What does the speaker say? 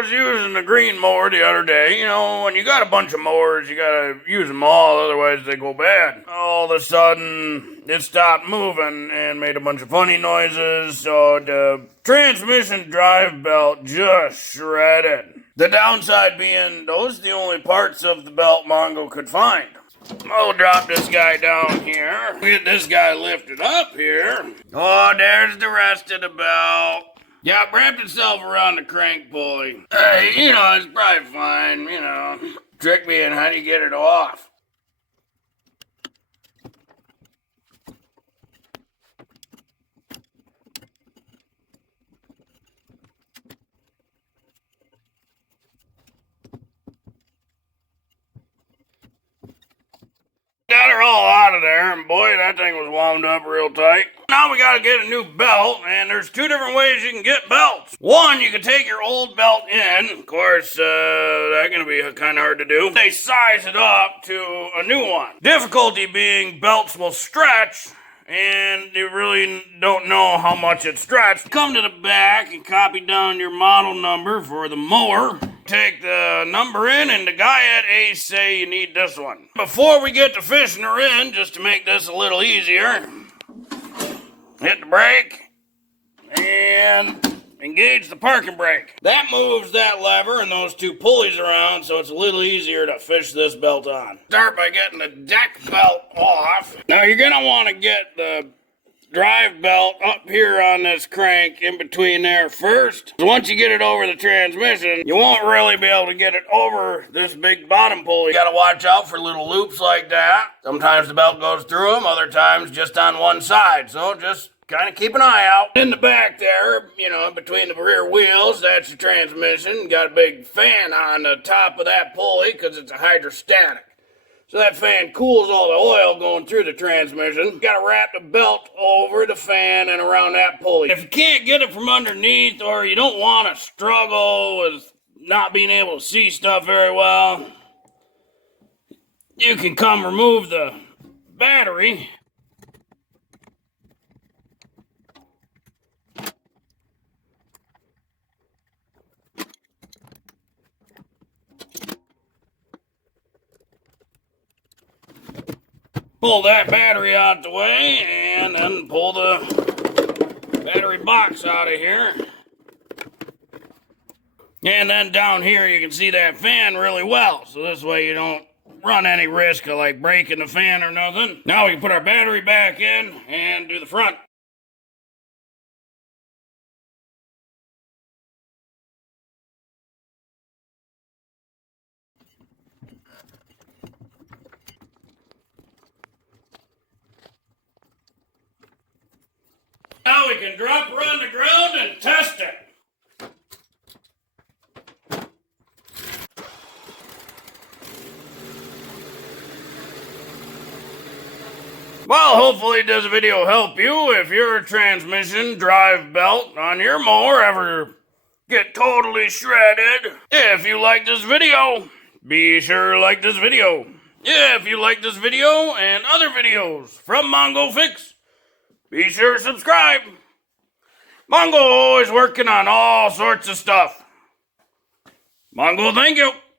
was using the green mower the other day. You know, when you got a bunch of mowers, you gotta use them all, otherwise they go bad. All of a sudden, it stopped moving and made a bunch of funny noises, so the transmission drive belt just shredded. The downside being, those are the only parts of the belt Mongo could find. I'll drop this guy down here. Get this guy lifted up here. Oh, there's the rest of the belt. Yeah, wrapped itself around the crank pulley. Hey, you know, it's probably fine, you know. Trick me in how do you get it off. Got her all out of there, and boy, that thing was wound up real tight. Now we gotta get a new belt, and there's two different ways you can get belts. One, you can take your old belt in. Of course, that's gonna be kind of hard to do. They size it up to a new one. Difficulty being belts will stretch, and you really don't know how much it stretched. Come to the back and copy down your model number for the mower. Take the number in, and the guy at Ace say you need this one. Before we get to fishing her in, just to make this a little easier, hit the brake and engage the parking brake. That moves that lever and those two pulleys around, so it's a little easier to fish this belt on. Start by getting the deck belt off. Now you're gonna want to get the drive belt up here on this crank in between there first. Once you get it over the transmission, you won't really be able to get it over this big bottom pulley. You gotta watch out for little loops like that. Sometimes the belt goes through them, other times just on one side. So just kind of keep an eye out. In the back there, you know, between the rear wheels, that's your transmission. Got a big fan on the top of that pulley because it's a hydrostatic. So that fan cools all the oil going through the transmission. Got to wrap the belt over the fan and around that pulley. If you can't get it from underneath, or you don't want to struggle with not being able to see stuff very well, you can come remove the battery. Pull that battery out the way, and then pull the battery box out of here. And then down here you can see that fan really well, so this way you don't run any risk of like breaking the fan or nothing. Now we can put our battery back in and do the front. Now we can drop her on the ground and test it. Well, hopefully this video help you if your transmission drive belt on your mower ever get totally shredded. If you like this video, be sure to like this video. If you like this video and other videos from Mongo Fix, be sure to subscribe. Mongo always working on all sorts of stuff. Mongo, thank you.